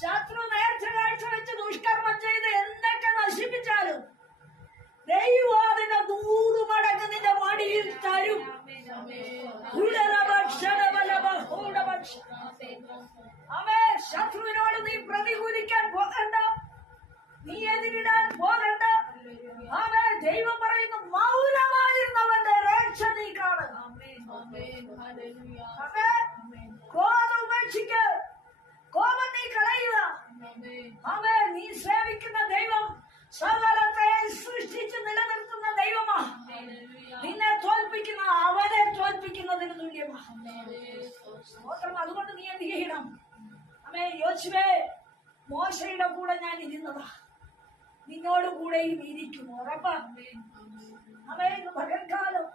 ശത്രു നേർച്ച കാഴ്ച വെച്ച് ദുഷ്കർമ്മം ചെയ്ത് എന്തൊക്കെ നശിപ്പിച്ചാലും ദൈവം അതിന്റെ 100 മടങ്ങ് നിന്റെ മടിയിൽ തരും. അവേ, ശത്രുവിനോട് നീ പ്രതികൂലിക്കാൻ പോകണ്ട, നീ എതിരിടാൻ പോകണ്ട. അവേ, ദൈവം പറയുന്നു, മൗനമായിരുന്നവന്റെ രക്ഷ നീ കാണും. അവേ, കോപം ഉപേക്ഷിക്ക, കോപം നീ കളയുക. അവേ, നീ സേവിക്കുന്ന ദൈവം സകലത്തെ സൃഷ്ടിച്ച് നിലനിർത്തുന്ന ദൈവമാ. നിന്നെ തോൽപ്പിക്കുന്ന അവനെ തോൽപ്പിക്കുന്നതിന് തുല്യമാ. അതുകൊണ്ട് നീ എന്ത് ചെയ്യണം? അമ്മേ, യോശുവേ, മോശയുടെ കൂടെ ഞാൻ ഇരുന്നതാ, നിന്നോട് കൂടെയും ഇരിക്കും, ഉറപ്പാ. അവേ, പകൽക്കാലം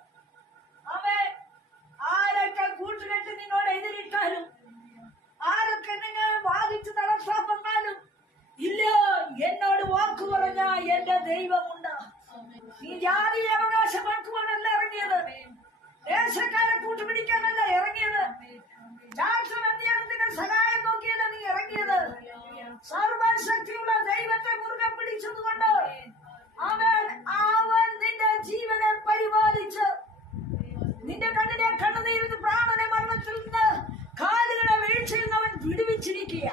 അവേ, ആരൊക്കെ കൂട്ടുകെട്ട് നിന്നോട് എതിരിട്ടാലും, ആരൊക്കെ നിന്നെ വാദിച്ച് തടസ്സപ്പെട്ടാലും, ഇല്ല, എന്നോട് വാക്കു പറഞ്ഞ എന്റെ ദൈവമുണ്ട്. നീ ജാതി അവകാശമാക്കുവാനല്ല ഇറങ്ങിയത്, ദേശക്കാരെ കൂട്ടുപിടിക്കാനല്ല ഇറങ്ങിയത്, രാഷ്ട്രവ്യത്തിയുടെ സഹായം നോക്കിയല്ല നീ ഇറങ്ങിയത്. സർവശക്തിയുള്ള ദൈവത്തെ മുറുകെ പിടിച്ചതുകൊണ്ട് അവൻ നിന്റെ ജീവനെ പരിപാലിച്ച് നിന്റെ കണ്ണിനെ കണ്ണുനീരിൽ പ്രാണനെ മരണത്തിൽ നിന്ന് കാലുകളെ വീഴ്ചയിൽ അവൻ വിടുവിച്ചിരിക്കുക.